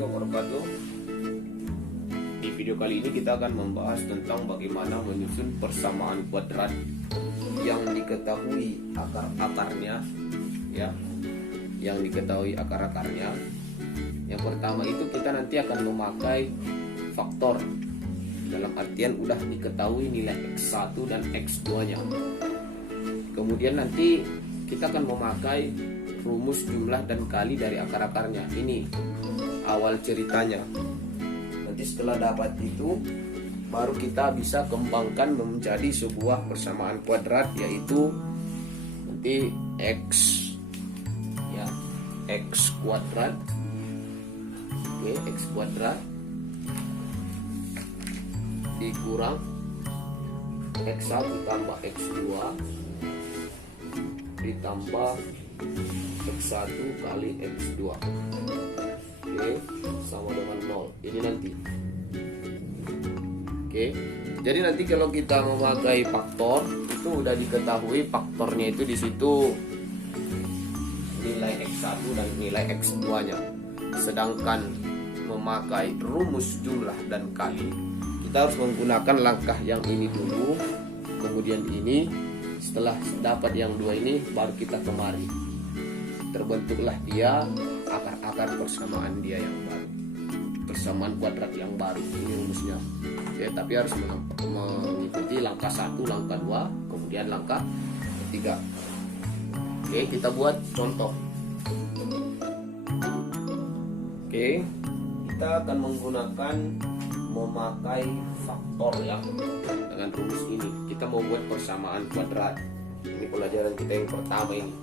warahmatullahi wabarakatuh. Di video kali ini kita akan membahas tentang bagaimana menyusun persamaan kuadrat yang diketahui akar-akarnya, ya, yang diketahui akar-akarnya. Yang pertama itu kita nanti akan memakai faktor, dalam artian udah diketahui nilai X1 dan X2 nya. Kemudian nanti kita akan memakai rumus jumlah dan kali dari akar-akarnya. Ini awal ceritanya. Nanti setelah dapat itu, baru kita bisa kembangkan menjadi sebuah persamaan kuadrat, yaitu nanti X, ya, X kuadrat. Oke, X kuadrat dikurang X1 tambah X2 ditambah X1 kali X2. Oke, sama dengan 0. Ini nanti. Oke, jadi nanti kalau kita memakai faktor, itu udah diketahui faktornya itu di situ nilai X1 dan nilai X2 nya. Sedangkan memakai rumus jumlah dan kali, kita harus menggunakan langkah yang ini dulu, kemudian ini. Setelah dapat yang dua ini, baru kita kemari. Terbentuklah dia akar-akar persamaan dia yang baru, persamaan kuadrat yang baru. Ini rumusnya. Oke, tapi harus mengikuti langkah 1, langkah 2, kemudian langkah 3. Oke, kita buat contoh. Oke, kita akan menggunakan memakai faktor, ya, dengan rumus ini. Kita mau buat persamaan kuadrat. Ini pelajaran kita yang pertama ini.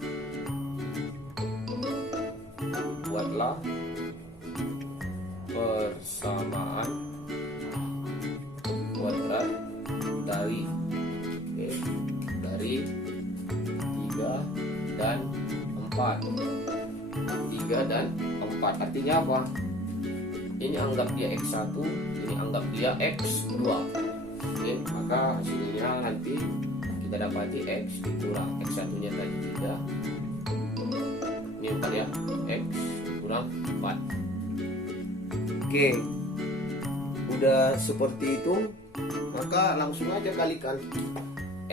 Buatlah persamaan kuadrat dari dari 3 dan 4. 3 dan 4 artinya apa? Ini anggap dia X1, ini anggap dia X2. Oke, maka hasilnya nanti kita dapati X dikurang X1 nya tadi 3. Ini 4, ya, X kurang 4. Oke, udah seperti itu, maka langsung aja kalikan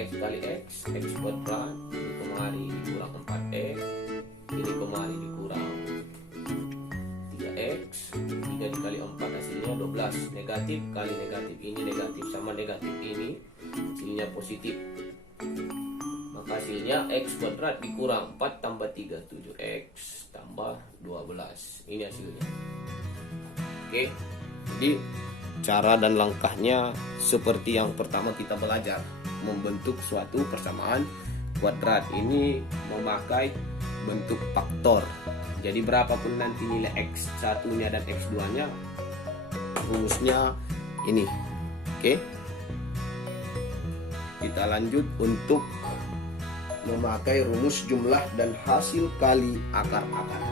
X kali X, X kuadrat, ini kemari dikurang 4X, ini kemari dikurang 3X, 3 dikali 4 hasilnya 12. Negatif kali negatif, ini negatif sama negatif ini, hasilnya positif. Maka hasilnya X kuadrat dikurang 4 tambah 3, 7X tambah 12. Ini hasilnya. Oke, jadi cara dan langkahnya seperti yang pertama kita belajar, membentuk suatu persamaan kuadrat. Ini memakai bentuk faktor. Jadi berapapun nanti nilai X1 nya dan X2 nya, rumusnya ini. Oke, kita lanjut untuk memakai rumus jumlah dan hasil kali akar-akar.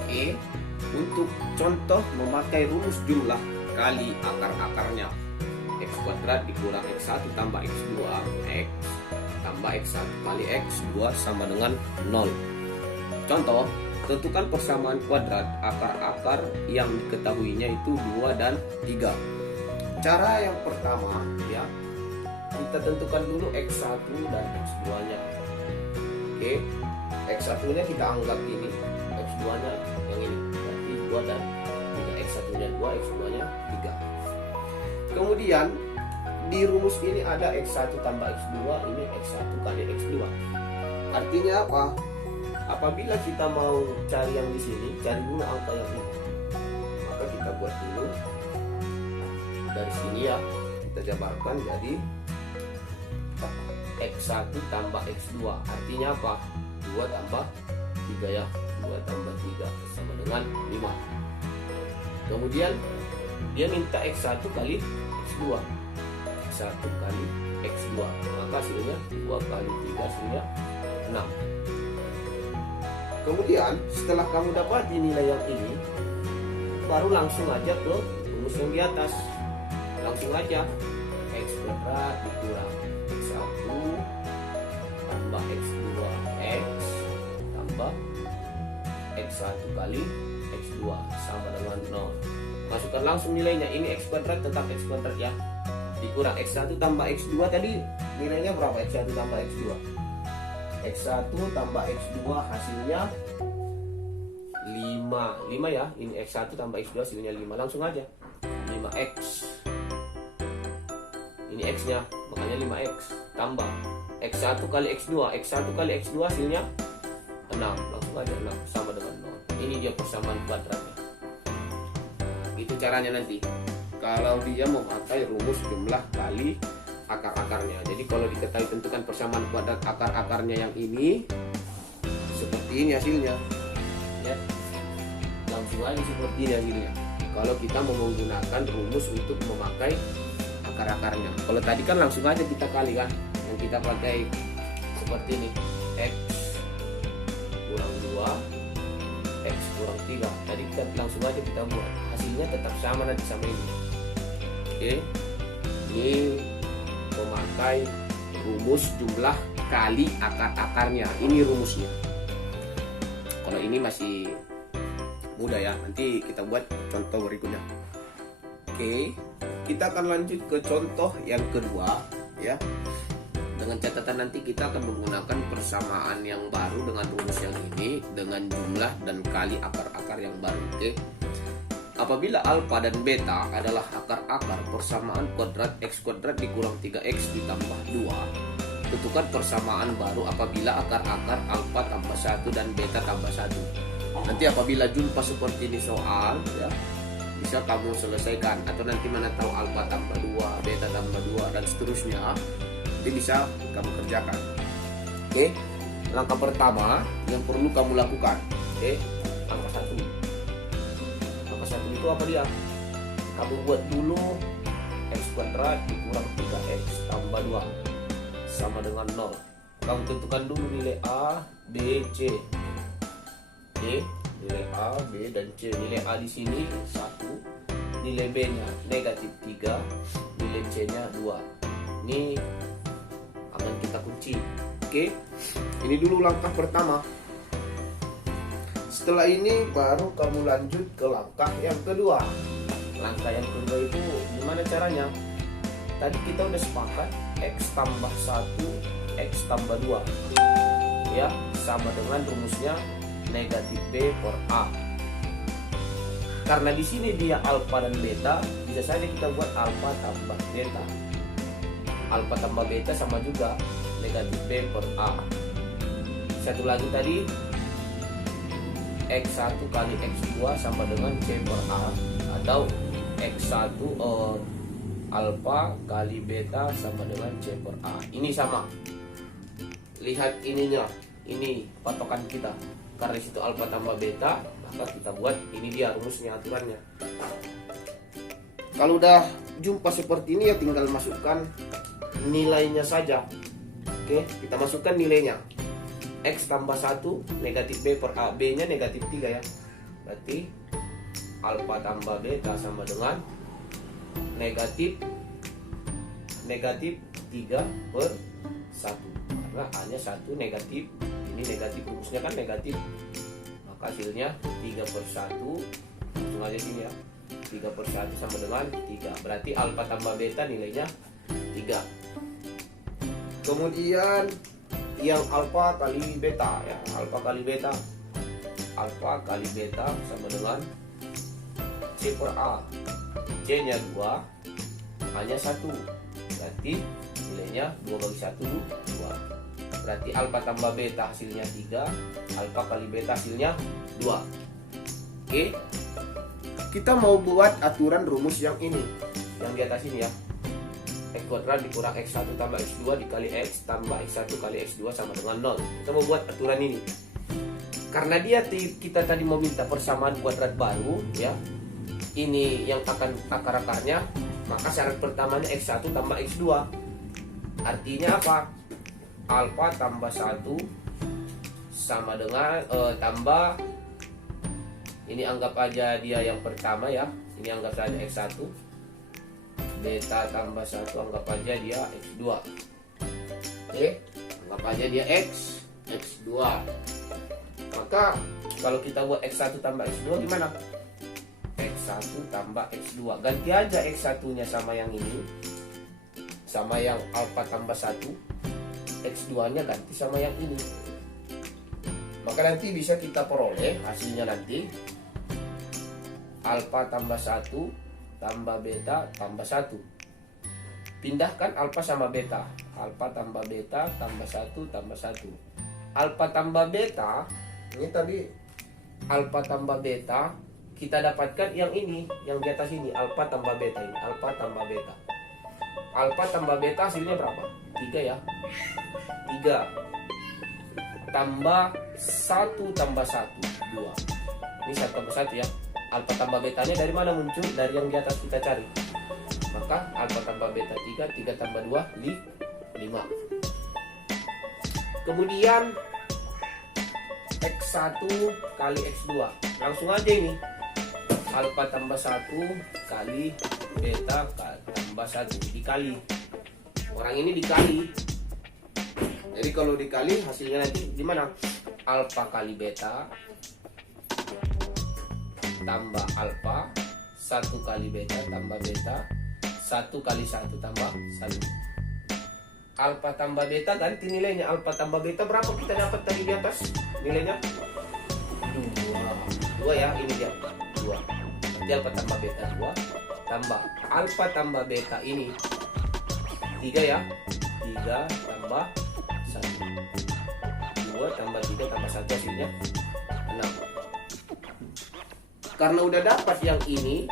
Oke, untuk contoh memakai rumus jumlah kali akar-akarnya, X kuadrat dikurang X1 tambah X2, X tambah X1 kali X2 sama dengan 0. Contoh, tentukan persamaan kuadrat akar-akar yang diketahuinya itu 2 dan 3. Cara yang pertama, ya, kita tentukan dulu X1 dan X2 nya. Oke, X1 nya kita anggap ini, X2 nya yang ini, berarti 2 dan 3. X1 nya 2, X2 nya 3. Kemudian di rumus ini ada X1 tambah X2, ini X1 kali X2. Artinya apa? Apabila kita mau cari yang di sini, cari dulu angka yang ini. Maka kita buat dulu dari sini, ya, kita jabarkan jadi X1 tambah X2. Artinya apa? 2 tambah 3, ya. 2 tambah 3 sama dengan 5. Kemudian dia minta X1 kali X2. 1 kali X2, maka hasilnya 2 kali 3 hasilnya 6. Kemudian setelah kamu dapat nilai yang ini, baru langsung aja ke rumus yang di atas. Langsung aja X kuadrat dikurang X1 tambah X2 X tambah X1 kali X2 sama dengan 0. Masukkan langsung nilainya. Ini X kuadrat tetap X kuadrat ya. Dikurang X1 tambah X2 tadi nilainya berapa? X1 tambah X2. X1 tambah X2 hasilnya 5 ya. Ini X1 tambah X2 hasilnya 5. Langsung aja 5X. Ini X nya, makanya 5X. Tambah X1 kali X2. X1 kali X2 hasilnya 6. Langsung aja 6 sama dengan 0. Ini dia persamaan kuadratnya. Itu caranya nanti kalau dia memakai rumus jumlah kali akar-akarnya. Jadi kalau diketahui tentukan persamaan kuadrat akar-akarnya yang ini, seperti ini hasilnya ya. Langsung aja seperti ini hasilnya kalau kita mau menggunakan rumus untuk memakai akar-akarnya. Kalau tadi kan langsung aja kita kali kan, yang kita pakai seperti ini, X kurang 2 X kurang 3. Tadi kita langsung aja kita buat, hasilnya tetap sama nanti sama ini. Oke, ini memakai rumus jumlah kali akar-akarnya. Ini rumusnya. Kalau ini masih mudah ya, nanti kita buat contoh berikutnya. Oke, kita akan lanjut ke contoh yang kedua ya. Dengan catatan nanti kita akan menggunakan persamaan yang baru dengan rumus yang ini dengan jumlah dan kali akar-akar yang baru. Oke. Apabila alfa dan beta adalah akar-akar persamaan kuadrat X kuadrat dikurang 3X ditambah 2, tentukan persamaan baru apabila akar-akar alfa tambah 1 dan beta tambah 1. Nanti apabila jumpa seperti ini soal ya, bisa kamu selesaikan, atau nanti mana tahu alfa tambah 2, beta tambah 2 dan seterusnya, nanti bisa kamu kerjakan. Oke, langkah pertama yang perlu kamu lakukan, oke, angka 1. Angka 1 itu apa dia? Kamu buat dulu X kuadrat dikurang 3X tambah 2 sama dengan 0. Kamu tentukan dulu nilai A, B, C. Oke, nilai A, B, dan C. Nilai A di sini 1, nilai B-nya negatif 3, nilai C-nya 2. Ini akan kita kunci. Oke, ini dulu langkah pertama. Setelah ini baru kamu lanjut ke langkah yang kedua. Langkah yang kedua itu gimana caranya? Tadi kita udah sepakat X tambah 1, X tambah 2 ya, sama dengan rumusnya negatif B per A. Karena di sini dia alfa dan beta, bisa saja kita buat alfa tambah beta. Alfa tambah beta sama juga negatif B per A. Satu lagi tadi X1 kali X2 sama dengan C per A, atau X1 alfa kali beta sama dengan C per A. Ini sama. Lihat ininya, ini patokan kita. Karena situ alfa tambah beta, maka kita buat ini dia rumusnya, aturannya. Kalau udah jumpa seperti ini ya tinggal masukkan nilainya saja. Oke, kita masukkan nilainya. X tambah 1 negatif B per A, B nya negatif 3 ya. Berarti alfa tambah beta sama dengan negatif 3 per 1. Karena A nya 1 negatif, ini negatif, rumusnya kan negatif, maka hasilnya 3 per 1. Langsung aja sini ya, 3 per 1 sama dengan 3. Berarti alfa tambah beta nilainya 3. Kemudian yang alfa kali beta ya, alfa kali beta sama dengan C per A. C nya 2, A nya 1, berarti nilainya 2 bagi 1 2. Berarti alfa tambah beta hasilnya 3, alfa kali beta hasilnya 2. Oke, kita mau buat aturan rumus yang ini, yang di atas ini ya. X kuadrat dikurang X1 tambah X2 dikali X tambah X1 kali X2 sama dengan 0. Kita mau buat aturan ini. Karena kita tadi mau minta persamaan kuadrat baru ya, ini yang akan akar-akarnya, maka syarat pertamanya X1 tambah X2. Artinya apa? Alfa tambah 1 sama dengan tambah, ini anggap aja dia yang pertama ya, ini anggap saja X1, beta tambah 1 anggap aja dia X2. Oke, anggap aja dia X2. Maka Maka kalau kita buat X1 tambah X2 gimana? X1 tambah X2. Ganti aja X1 nya sama yang ini, sama yang alfa tambah 1. X2 nya ganti sama yang ini. Maka nanti bisa kita peroleh hasilnya nanti alfa tambah 1 tambah beta tambah 1. Pindahkan alfa sama beta. Alfa tambah beta tambah 1 tambah 1. Alfa tambah beta, ini tadi alfa tambah beta, kita dapatkan yang ini, yang di atas ini, alfa tambah beta ini, alfa tambah beta. Alfa tambah beta hasilnya berapa? 3 ya. 3 tambah 1 tambah 1, 2. Ini 1 tambah 1 ya. Alfa tambah betanya dari mana muncul? Dari yang di atas kita cari. Maka alfa tambah beta 3, 3 tambah 2, 5. Kemudian X1 kali X2. Langsung aja ini. Alfa tambah 1 kali beta tambah 1 dikali. Orang ini dikali. Jadi kalau dikali hasilnya nanti gimana? Alfa kali beta tambah alfa, 1 kali beta tambah beta, 1 kali 1 tambah 1. Alfa tambah beta ganti nilainya. Alfa tambah beta berapa kita dapat tadi di atas? Nilainya 2 ya, ini dia 2. Nanti alfa tambah beta 2 tambah alfa tambah beta ini 3 ya. 3 tambah 1. 2 tambah 3 tambah 1 hasilnya 6. Karena udah dapat yang ini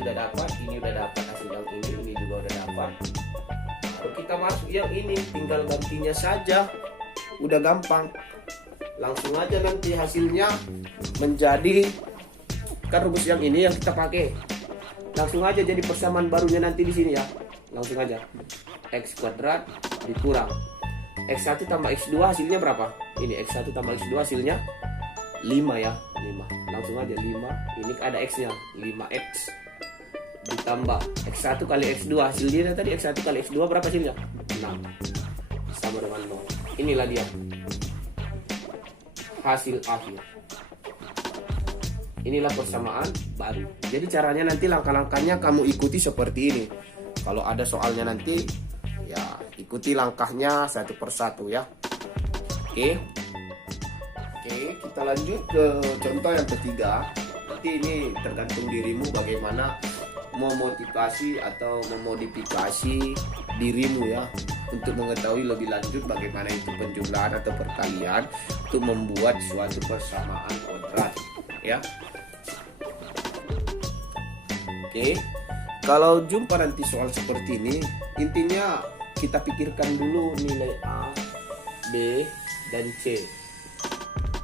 udah dapat, ini udah dapat hasil yang ini juga udah dapat. Kalau kita masuk yang ini, tinggal gantinya saja, udah gampang. Langsung aja nanti hasilnya menjadi, kan rumus yang ini yang kita pakai. Langsung aja jadi persamaan barunya nanti di sini ya. Langsung aja X kuadrat dikurang X1 tambah X2 hasilnya berapa? Ini X1 tambah X2 hasilnya 5 ya, 5. Langsung aja 5, ini ada X nya 5X ditambah X1 kali X2 hasilnya tadi X1 kali X2 berapa hasilnya? 6 sama dengan 0. Inilah dia hasil akhir. Inilah persamaan baru. Jadi caranya nanti langkah-langkahnya kamu ikuti seperti ini. Kalau ada soalnya nanti ya ikuti langkahnya satu persatu ya. Oke, kita lanjut ke contoh yang ketiga. Nanti ini tergantung dirimu bagaimana memotivasi atau memodifikasi dirimu ya, untuk mengetahui lebih lanjut bagaimana itu penjumlahan atau perkalian untuk membuat suatu persamaan kuadrat ya. Oke, kalau jumpa nanti soal seperti ini, intinya kita pikirkan dulu nilai A, B, dan C.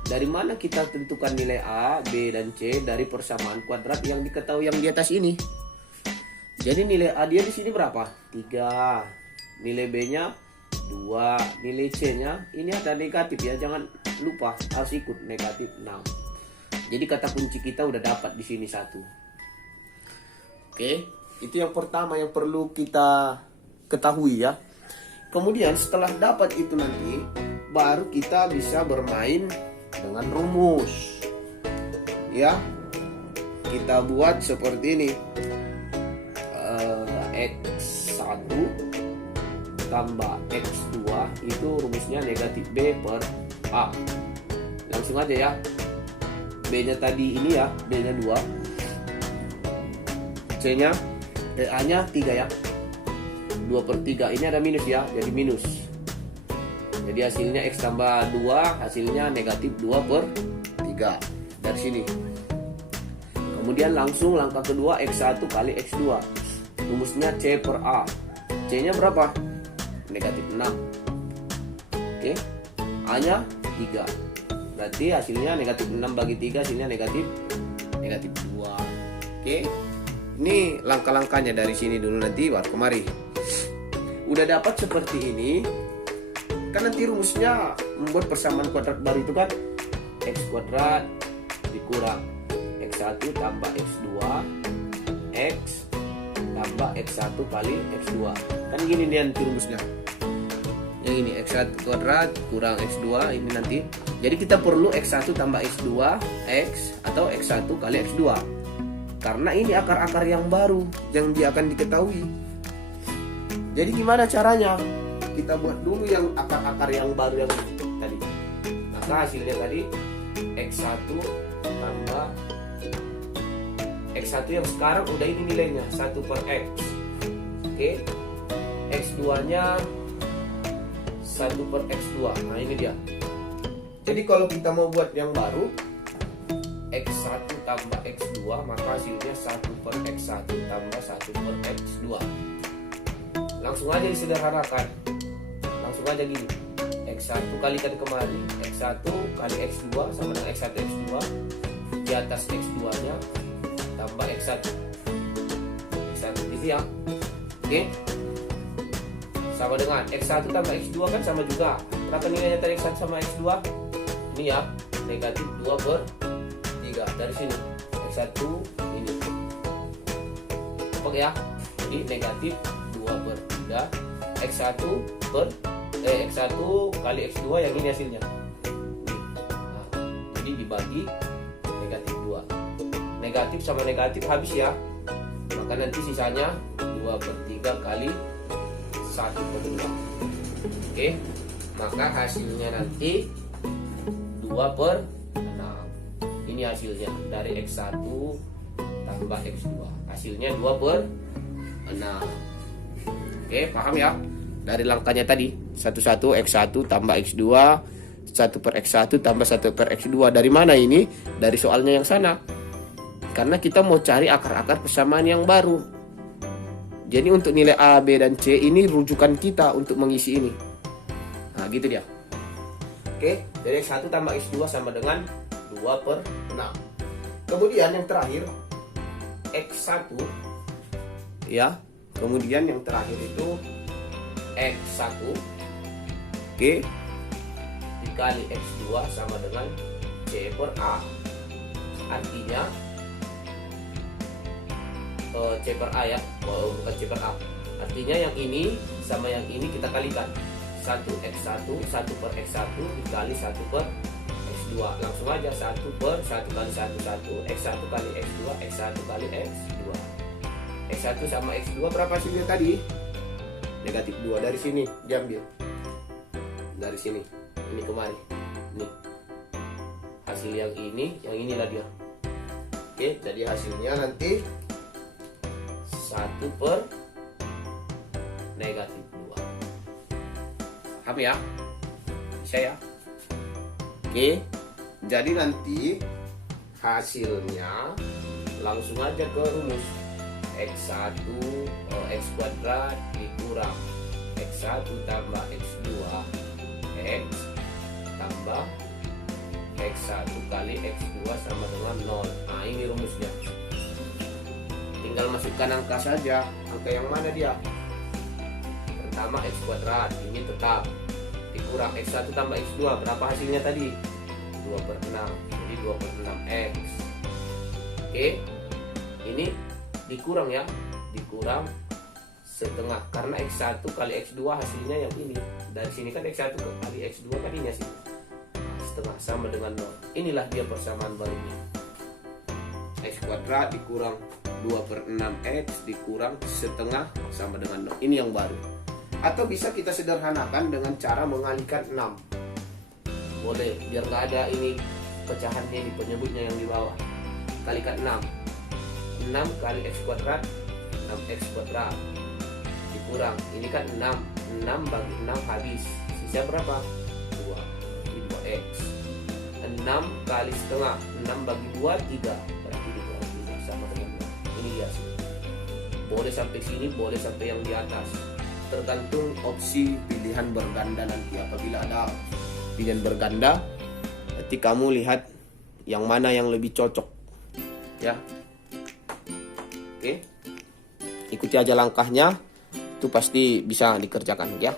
Dari mana kita tentukan nilai A, B, dan C? Dari persamaan kuadrat yang diketahui yang di atas ini. Jadi nilai A dia di sini berapa? 3. Nilai B-nya 2. Nilai C-nya ini ada negatif ya, jangan lupa harus ikut negatif 6. Jadi kata kunci kita udah dapat di sini 1. Oke, itu yang pertama yang perlu kita ketahui ya. Kemudian setelah dapat itu nanti baru kita bisa bermain dengan rumus. Ya. Kita buat seperti ini. X1 tambah X2 itu rumusnya negatif B per A. Langsung aja ya. B-nya tadi ini ya, B-nya 2. C-nya, A-nya 3 ya. 2 per 3, ini ada minus ya, jadi minus. Jadi hasilnya X tambah 2, hasilnya negatif 2 per 3. Dari sini. Kemudian langsung langkah kedua X1 kali X2. Rumusnya C per A. C-nya berapa? Negatif 6. Oke. A-nya 3. Berarti hasilnya negatif 6 bagi 3 hasilnya negatif 2. Oke. Ini langkah-langkahnya dari sini dulu, nanti baru kemari. Udah dapat seperti ini. Kan nanti rumusnya membuat persamaan kuadrat baru itu kan X kuadrat dikurang X1 tambah X2 X tambah X1 kali X2. Kan gini nih nanti rumusnya. Yang ini X1 kuadrat kurang X2, ini nanti Jadi kita perlu X1 tambah X2 X atau X1 kali X2. Karena ini akar-akar yang baru yang dia akan diketahui. Jadi gimana caranya? Kita buat dulu yang akar-akar yang baru yang ini tadi. Maka hasilnya tadi X1 tambah X1 yang sekarang udah ini nilainya 1 per X. Oke. X2 nya 1 per X2. Nah ini dia. Jadi kalau kita mau buat yang baru X1 tambah X2, maka hasilnya 1 per X1 tambah 1 per X2. Langsung aja disederhanakan. Langsung aja gini. X1 kalikan kemari, X1 kali X2 sama dengan X1 X2. Di atas X2 nya tambah X1. X1 gitu ya. Oke. Sama dengan X1 tambah X2 kan sama juga. Berapa nilainya tadi X1 sama X2? Ini ya, negatif 2 per 3. Dari sini X1 ini oke ya. Jadi negatif 2 per 3 X1 per X1 kali X2 yang ini hasilnya. Nah, jadi dibagi negatif 2. Negatif sama negatif habis ya. Maka nanti sisanya 2 per 3 kali 1 per 2. Oke. Maka hasilnya nanti 2 per 6. Ini hasilnya dari X1 tambah X2. Hasilnya 2 per 6. Oke, paham ya? Dari langkahnya tadi 1 X1 tambah X2, 1 per X1 tambah 1 per X2. Dari mana ini? Dari soalnya yang sana. Karena kita mau cari akar-akar persamaan yang baru. Jadi untuk nilai A, B, dan C ini rujukan kita untuk mengisi ini. Nah gitu dia. Oke, jadi X1 tambah X2 sama dengan 2 per 6. Kemudian yang terakhir X1 ya. Kemudian yang terakhir itu X1 oke, dikali X2 sama dengan C per A. Artinya C per A ya, bukan C per A. Artinya yang ini sama yang ini kita kalikan. 1 X1, 1 per X1 dikali 1 per X2. Langsung aja 1 per 1 kali 1, 1 X1 kali X2, X1 kali X2. X1 sama X2 berapa hasilnya tadi? Negatif 2. Dari sini diambil. Dari sini. Ini kemari. Nih. Hasil yang inilah dia. Oke, jadi hasilnya nanti 1 per negatif 2. Paham ya? Bisa ya? Oke. Jadi nanti hasilnya langsung aja ke rumus. X1 X kuadrat dikurang X1 tambah X2 X tambah X1 kali X2 sama dengan 0. Nah ini rumusnya. Tinggal masukkan angka saja. Angka yang mana dia? Pertama X kuadrat, ini tetap dikurang X1 tambah X2. Berapa hasilnya tadi? 2 per 6. Jadi 2 per 6 X. Oke. Ini dikurang ya, dikurang setengah karena X1 kali X2 hasilnya yang ini. Dari sini kan X1 kali X2 kan ini hasilnya. Setengah sama dengan 0. Inilah dia persamaan barunya. X kuadrat dikurang 2 per 6X dikurang setengah sama dengan 0. Ini yang baru. Atau bisa kita sederhanakan dengan cara mengalihkan 6. Boleh, biar nggak ada ini pecahannya di penyebutnya yang di bawah. Kalikan 6. 6 kali X kuadrat 6X kuadrat dikurang ini kan 6 bagi 6 habis, sisa berapa? 2. Jadi 2X. 6 kali setengah 6 bagi 2 3, berarti dikurang 3 sama dengan 2. Ini dia sih. Boleh sampai sini, boleh sampai yang di atas, tergantung opsi pilihan berganda nanti. Apabila ada pilihan berganda, nanti kamu lihat yang mana yang lebih cocok ya. Oke, ikuti aja langkahnya, itu pasti bisa dikerjakan ya.